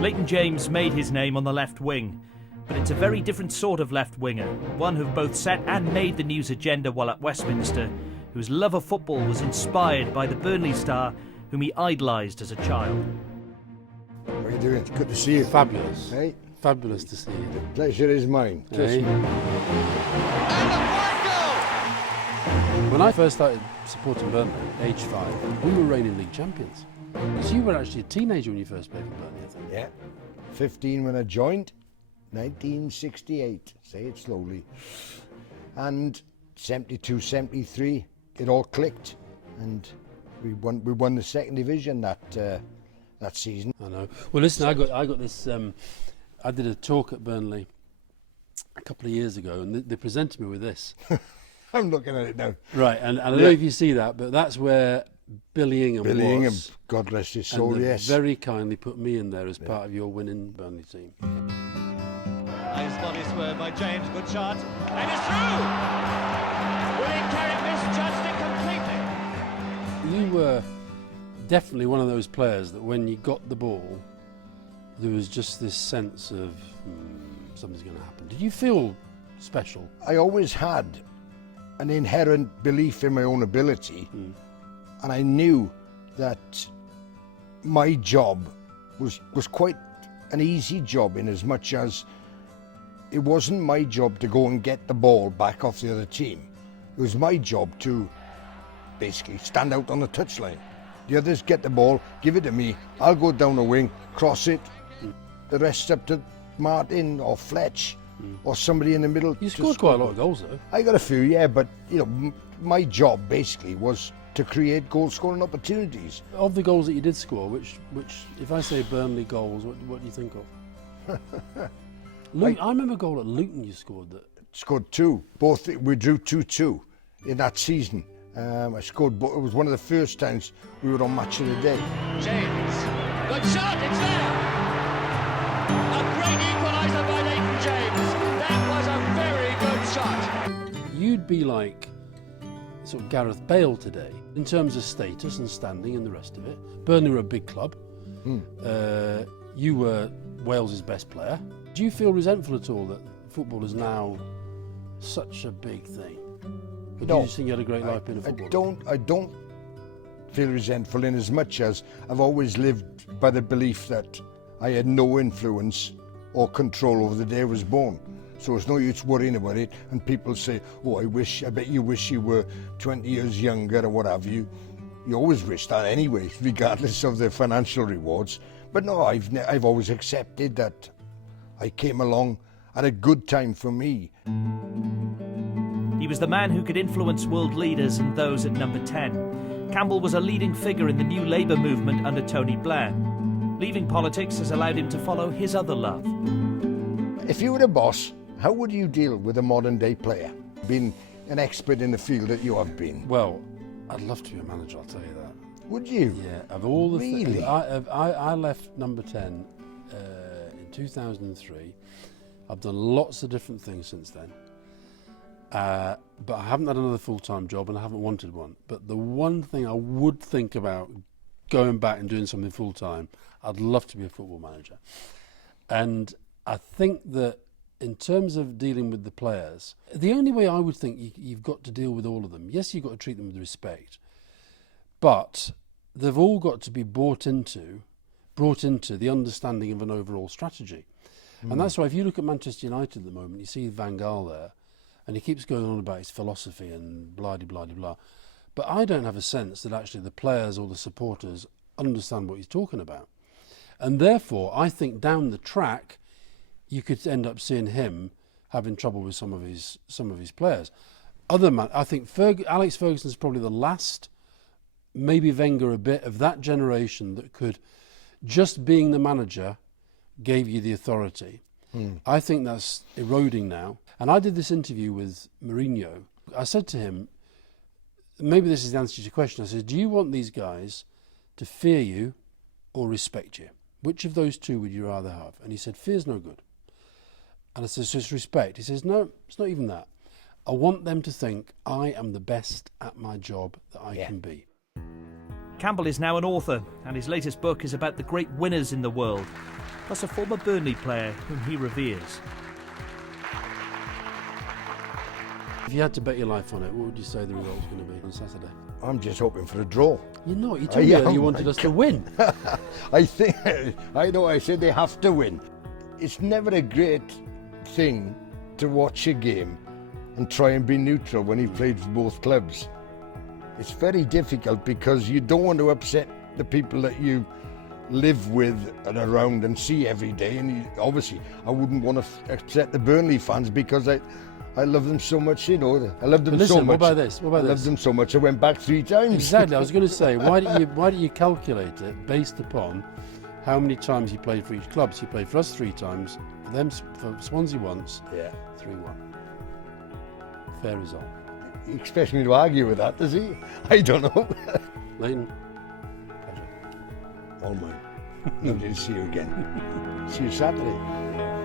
Leighton James made his name on the left wing, but it's a very different sort of left winger, one who both set and made the news agenda while at Westminster, whose love of football was inspired by the Burnley star whom he idolised as a child. How are you doing? Good to see you. Fabulous. Hey? Fabulous to see you. The pleasure is mine. Hey. When I first started supporting Burnley, age 5, we were reigning league champions. Because you were actually a teenager when you first played for Burnley, I think. Yeah. 15 when I joined. 1968. Say it slowly. And 72, 73, it all clicked. And we won the second division that season. I know. Well, listen, I got this. I did a talk at Burnley a couple of years ago, and they presented me with this. I'm looking at it now. Right, and I don't know if you see that, but that's where Billy Ingham was. God rest his soul, and yes. Very kindly put me in there as part of your winning Burnley team. Nice body swerve by James, good shot, and it's through! William Carrick misjudged it completely. You were definitely one of those players that when you got the ball, there was just this sense of something's going to happen. Did you feel special? I always had an inherent belief in my own ability, and I knew that my job was quite an easy job, in as much as it wasn't my job to go and get the ball back off the other team. It was my job to basically stand out on the touchline. The others get the ball, give it to me, I'll go down the wing, cross it, the rest up to Martin or Fletch or somebody in the middle. You scored quite a lot of goals though. I got a few, yeah, but you know, my job basically was to create goal-scoring opportunities. Of the goals that you did score, which if I say Burnley goals, what do you think of? I remember a goal at Luton you scored that. Scored 2. Both, we drew 2-2 in that season. I scored, it was one of the first times we were on Match of the Day. James, good shot, it's there! A great equaliser by Leighton James. That was a very good shot. You'd be like sort of Gareth Bale today, in terms of status and standing and the rest of it. Burnley were a big club. You were Wales's best player. Do you feel resentful at all that football is now such a big thing? Or do you just think you had a great life being a footballer? I don't feel resentful, in as much as I've always lived by the belief that I had no influence or control over the day I was born. So it's no use worrying about it. And people say, oh, I bet you wish you were 20 years younger or what have you. You always wish that anyway, regardless of the financial rewards. But no, I've always accepted that I came along at a good time for me. He was the man who could influence world leaders and those at number 10. Campbell was a leading figure in the new Labour movement under Tony Blair. Leaving politics has allowed him to follow his other love. If you were a boss, how would you deal with a modern day player? Being an expert in the field that you have been. Well, I'd love to be a manager, I'll tell you that. Would you? Yeah, of all the Really? things. I left number 10 in 2003. I've done lots of different things since then. But I haven't had another full-time job and I haven't wanted one. But the one thing I would think about going back and doing something full-time, I'd love to be a football manager. And I think that in terms of dealing with the players, the only way I would think you've got to deal with all of them, yes, you've got to treat them with respect, but they've all got to be brought into the understanding of an overall strategy. And that's why if you look at Manchester United at the moment, you see Van Gaal there, and he keeps going on about his philosophy and blah-de-blah-de-blah. But I don't have a sense that actually the players or the supporters understand what he's talking about. And therefore, I think down the track, you could end up seeing him having trouble with some of his players. I think Alex Ferguson's probably the last, maybe Wenger a bit, of that generation that could, just being the manager, gave you the authority. I think that's eroding now. And I did this interview with Mourinho. I said to him, maybe this is the answer to your question. I said, do you want these guys to fear you or respect you? Which of those two would you rather have? And he said, fear's no good. And I said, so it's respect. He says, no, it's not even that. I want them to think I am the best at my job that I can be. Campbell is now an author, and his latest book is about the great winners in the world. plus a former Burnley player whom he reveres. If you had to bet your life on it, what would you say the result's going to be on Saturday? I'm just hoping for a draw. You're not. You told me earlier you wanted us to win. I think, I know I said they have to win. It's never a great thing to watch a game and try and be neutral when he played for both clubs. It's very difficult because you don't want to upset the people that you live with and around and see every day. And obviously, I wouldn't want to upset the Burnley fans because I love them so much, you know. I love them But listen, so much. what about this? What about I love this? them so much. I went back 3 times. Exactly. I was going to say, why don't you calculate it based upon how many times he played for each club? So he played for us 3 times, for them, for Swansea once. Yeah. 3-1. Fair result. He expects me to argue with that, does he? I don't know. Leighton, pleasure. All mine. Lovely to see you again. See you Saturday.